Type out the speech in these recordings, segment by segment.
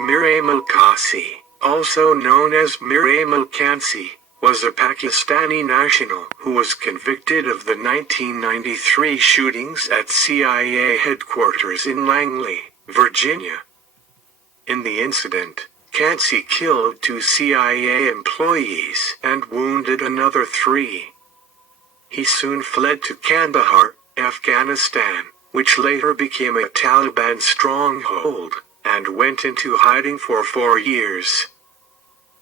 Mir Aimal Kasi, also known as Mir Aimal Kansi, was a Pakistani national who was convicted of the 1993 shootings at CIA headquarters in Langley, Virginia. In the incident, Kansi killed 2 CIA employees and wounded another 3. He soon fled to Kandahar, Afghanistan, which later became a Taliban stronghold, and went into hiding for 4 years.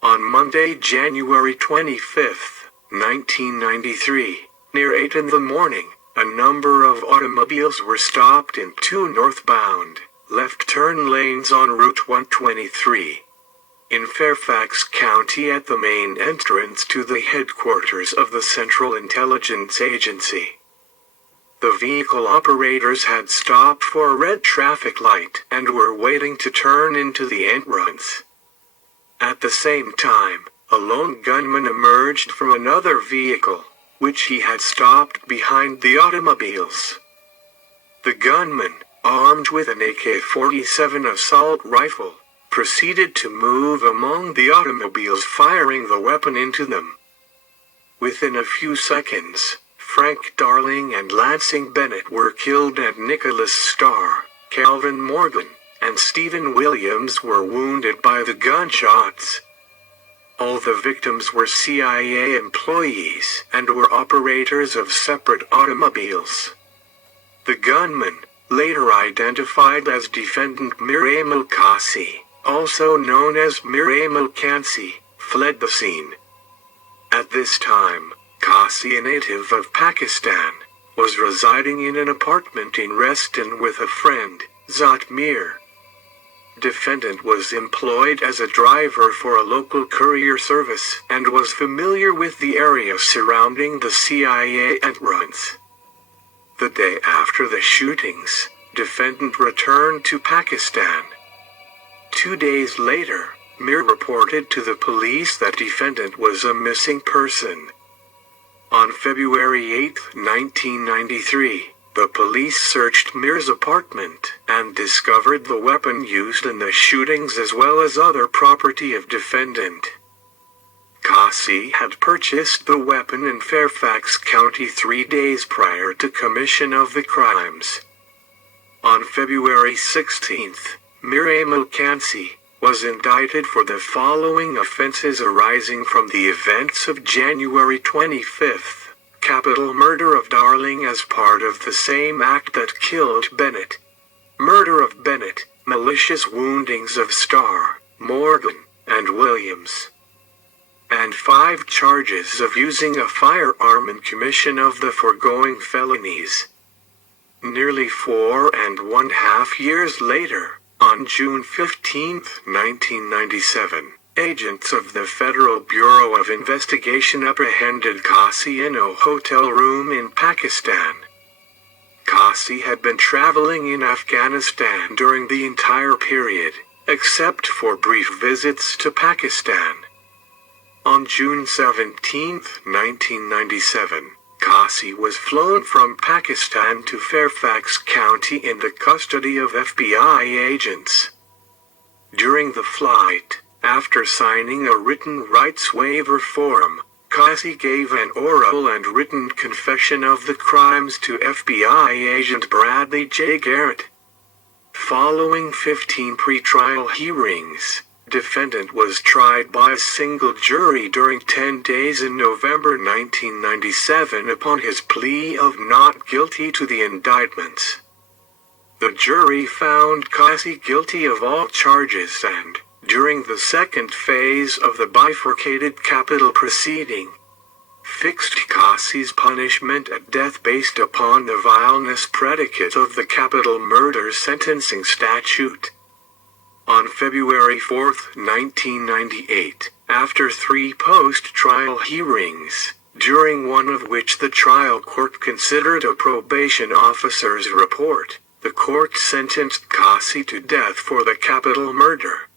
On Monday, January 25, 1993, near 8 in the morning, a number of automobiles were stopped in 2 northbound, left turn lanes on Route 123. In Fairfax County at the main entrance to the headquarters of the Central Intelligence Agency. The vehicle operators had stopped for a red traffic light and were waiting to turn into the entrance. At the same time, a lone gunman emerged from another vehicle, which he had stopped behind the automobiles. The gunman, armed with an AK-47 assault rifle, proceeded to move among the automobiles, firing the weapon into them. Within a few seconds, Darling and Lansing Bennett were killed and Nicholas Starr, Calvin Morgan, and Stephen Williams were wounded by the gunshots. All the victims were CIA employees and were operators of separate automobiles. The gunman, later identified as defendant Mir Aimal Kasi, also known as Mir Aimal Kansi, fled the scene. At this time, Kasi, a native of Pakistan, was residing in an apartment in Reston with a friend, Mir. Defendant was employed as a driver for a local courier service and was familiar with the area surrounding the CIA entrance. The day after the shootings, defendant returned to Pakistan. 2 days later, Mir reported to the police that defendant was a missing person. On February 8, 1993, the police searched Mir's apartment and discovered the weapon used in the shootings as well as other property of defendant. Kasi had purchased the weapon in Fairfax County 3 days prior to commission of the crimes. On February 16, Mir Aimal Kansi was indicted for the following offenses arising from the events of January 25, capital murder of Darling as part of the same act that killed Bennett, murder of Bennett, malicious woundings of Starr, Morgan, and Williams, and 5 charges of using a firearm in commission of the foregoing felonies. Nearly 4.5 years later, on June 15, 1997, agents of the Federal Bureau of Investigation apprehended Kasi in a hotel room in Pakistan. Kasi had been traveling in Afghanistan during the entire period, except for brief visits to Pakistan. On June 17, 1997, Kasi was flown from Pakistan to Fairfax County in the custody of FBI agents. During the flight, after signing a written rights waiver form, Kasi gave an oral and written confession of the crimes to FBI agent Bradley J. Garrett. Following 15 pretrial hearings, defendant was tried by a single jury during 10 days in November 1997 upon his plea of not guilty to the indictments. The jury found Kasi guilty of all charges and, during the second phase of the bifurcated capital proceeding, fixed Kasi's punishment at death based upon the vileness predicate of the capital murder sentencing statute. On February 4, 1998, after 3 post-trial hearings, during one of which the trial court considered a probation officer's report, the court sentenced Kasi to death for the capital murder.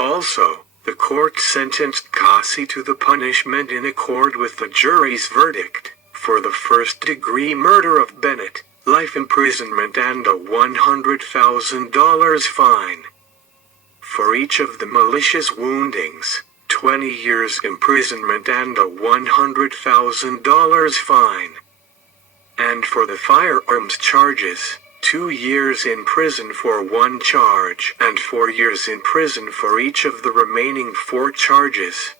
Also, the court sentenced Kasi to the punishment in accord with the jury's verdict, for the first-degree murder of Bennett, life imprisonment and a $100,000 fine. for each of the malicious woundings, 20 years imprisonment and a $100,000 fine. And for the firearms charges, 2 years in prison for one charge and 4 years in prison for each of the remaining 4 charges.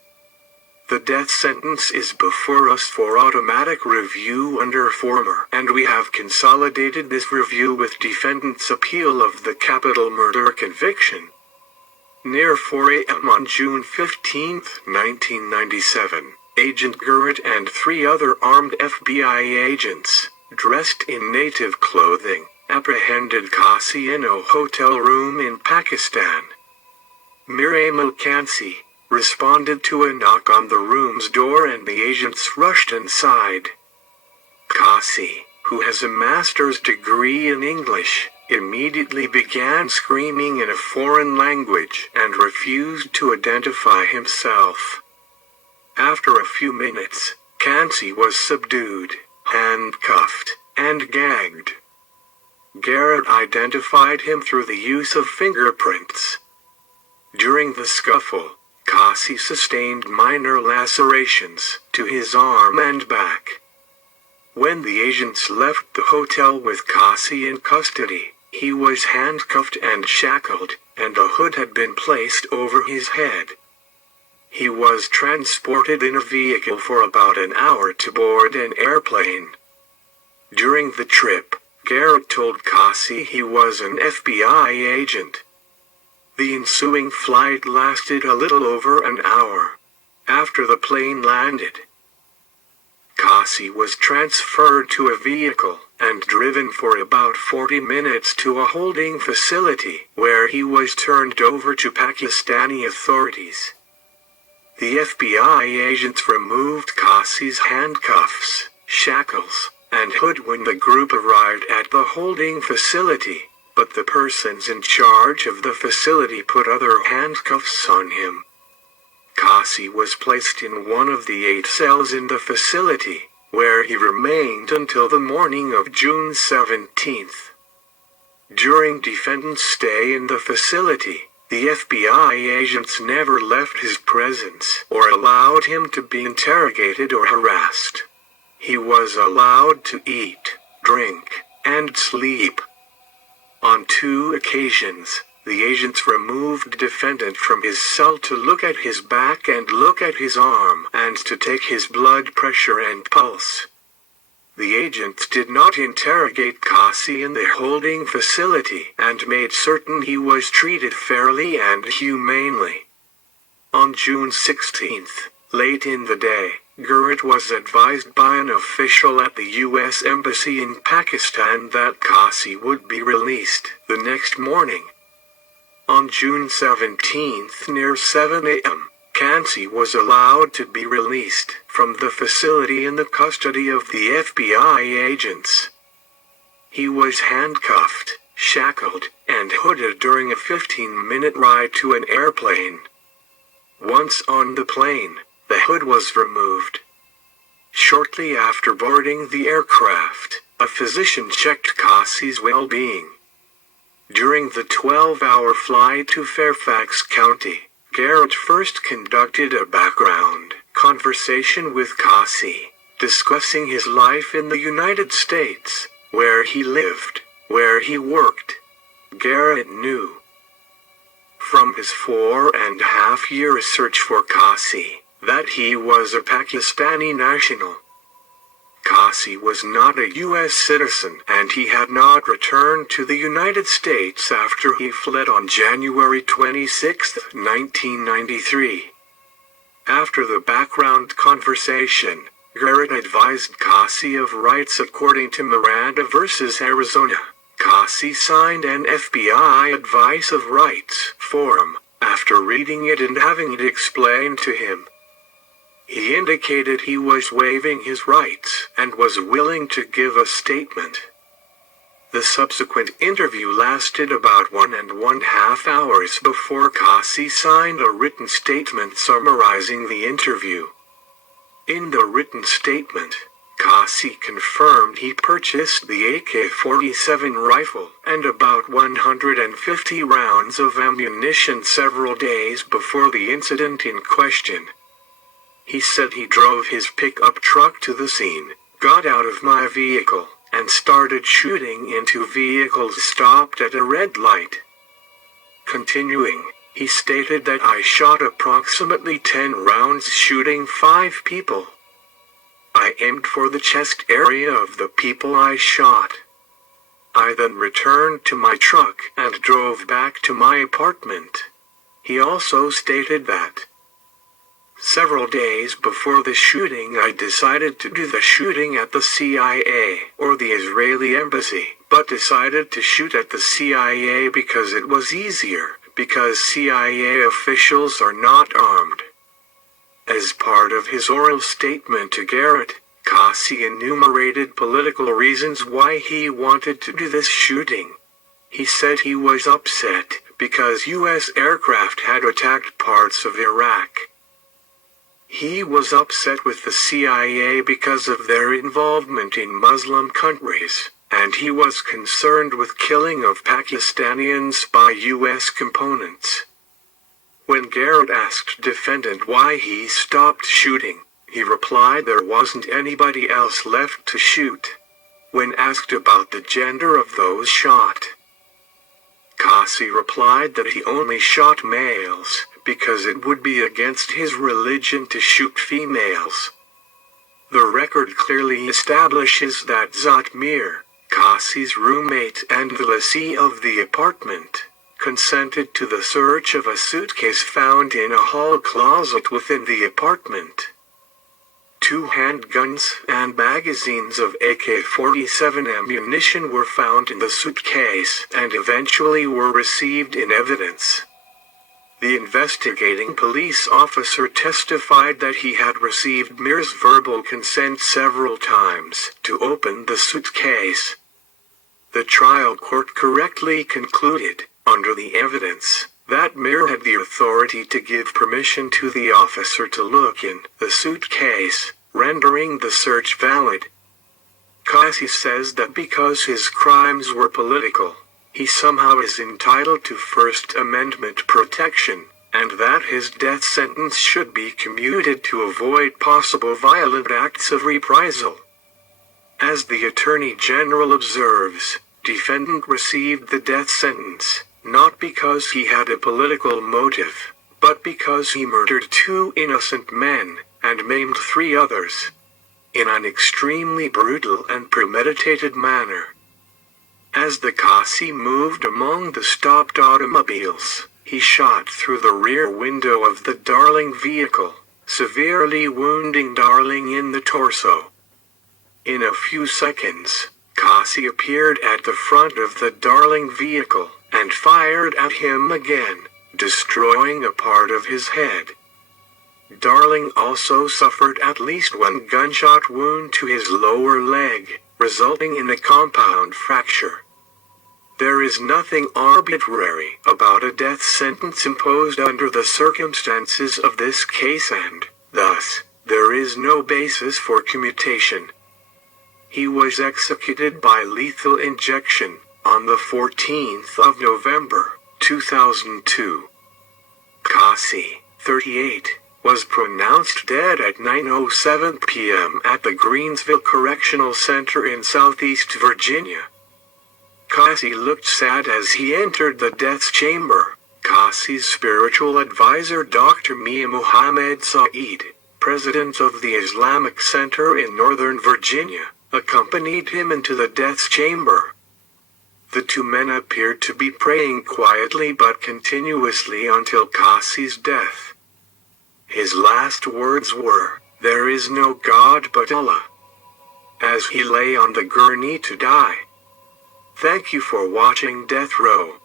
The death sentence is before us for automatic review under former, and we have consolidated this review with defendant's appeal of the capital murder conviction. Near 4 a.m. on June 15, 1997, Agent Garrett and 3 other armed FBI agents, dressed in native clothing, apprehended Kasi in a hotel room in Pakistan. Mir Aimal Kansi responded to a knock on the room's door and the agents rushed inside. Kasi, who has a master's degree in English, immediately began screaming in a foreign language and refused to identify himself. After a few minutes, Kansi was subdued, handcuffed, and gagged. Garrett identified him through the use of fingerprints. During the scuffle, Kasi sustained minor lacerations to his arm and back. When the agents left the hotel with Kasi in custody, he was handcuffed and shackled, and a hood had been placed over his head. He was transported in a vehicle for about an hour to board an airplane. During the trip, Garrett told Kasi he was an FBI agent. The ensuing flight lasted a little over an hour. After the plane landed, Kasi was transferred to a vehicle and driven for about 40 minutes to a holding facility where he was turned over to Pakistani authorities. The FBI agents removed Kasi's handcuffs, shackles, and hood when the group arrived at the holding facility, but the persons in charge of the facility put other handcuffs on him. Kasi was placed in one of the 8 cells in the facility, where he remained until the morning of June 17th. During defendant's stay in the facility, the FBI agents never left his presence or allowed him to be interrogated or harassed. He was allowed to eat, drink, and sleep. On 2 occasions, the agents removed defendant from his cell to look at his back and look at his arm and to take his blood pressure and pulse. The agents did not interrogate Kasi in the holding facility and made certain he was treated fairly and humanely. On June 16th, late in the day, Garrett was advised by an official at the U.S. Embassy in Pakistan that Kasi would be released the next morning. On June 17th near 7 a.m., Kansi was allowed to be released from the facility in the custody of the FBI agents. He was handcuffed, shackled, and hooded during a 15-minute ride to an airplane. Once on the plane, the hood was removed. Shortly after boarding the aircraft, a physician checked Kasi's well-being. During the 12-hour flight to Fairfax County, Garrett first conducted a background conversation with Kasi, discussing his life in the United States, where he lived, where he worked. Garrett knew from his 4.5-year search for Kasi that he was a Pakistani national. Kasi was not a U.S. citizen and he had not returned to the United States after he fled on January 26, 1993. After the background conversation, Garrett advised Kasi of rights according to Miranda v. Arizona. Kasi signed an FBI Advice of Rights form after reading it and having it explained to him. He indicated he was waiving his rights and was willing to give a statement. The subsequent interview lasted about 1.5 hours before Kasi signed a written statement summarizing the interview. In the written statement, Kasi confirmed he purchased the AK-47 rifle and about 150 rounds of ammunition several days before the incident in question. He said he drove his pickup truck to the scene, got out of my vehicle, and started shooting into vehicles stopped at a red light. Continuing, he stated that I shot approximately 10 rounds shooting 5 people. I aimed for the chest area of the people I shot. I then returned to my truck and drove back to my apartment. He also stated that several days before the shooting I decided to do the shooting at the CIA or the Israeli embassy, but decided to shoot at the CIA because it was easier, because CIA officials are not armed. As part of his oral statement to Garrett, Kasi enumerated political reasons why he wanted to do this shooting. He said he was upset because U.S. aircraft had attacked parts of Iraq. He was upset with the CIA because of their involvement in Muslim countries, and he was concerned with killing of Pakistanians by U.S. components. When Garrett asked defendant why he stopped shooting, he replied there wasn't anybody else left to shoot. When asked about the gender of those shot, Kasi replied that he only shot males, because it would be against his religion to shoot females. The record clearly establishes that Mir, Kasi's roommate and the lessee of the apartment, consented to the search of a suitcase found in a hall closet within the apartment. 2 handguns and magazines of AK-47 ammunition were found in the suitcase and eventually were received in evidence. The investigating police officer testified that he had received Mir's verbal consent several times to open the suitcase. The trial court correctly concluded, under the evidence, that Mir had the authority to give permission to the officer to look in the suitcase, rendering the search valid. Kasi says that because his crimes were political, he somehow is entitled to First Amendment protection, and that his death sentence should be commuted to avoid possible violent acts of reprisal. As the Attorney General observes, defendant received the death sentence, not because he had a political motive, but because he murdered 2 innocent men, and maimed 3 others, in an extremely brutal and premeditated manner. As the Kasi moved among the stopped automobiles, he shot through the rear window of the Darling vehicle, severely wounding Darling in the torso. In a few seconds, Kasi appeared at the front of the Darling vehicle, and fired at him again, destroying a part of his head. Darling also suffered at least 1 gunshot wound to his lower leg, resulting in a compound fracture. There is nothing arbitrary about a death sentence imposed under the circumstances of this case and, thus, there is no basis for commutation. He was executed by lethal injection, on the 14th of November, 2002. Kasi, 38, was pronounced dead at 9:07 p.m. at the Greensville Correctional Center in Southeast Virginia. Kasi looked sad as he entered the death chamber. Kasi's spiritual advisor Dr. Mir Muhammad Saeed, president of the Islamic Center in Northern Virginia, accompanied him into the death chamber. The 2 men appeared to be praying quietly but continuously until Kasi's death. His last words were, "There is no God but Allah," as he lay on the gurney to die. Thank you for watching Death Row.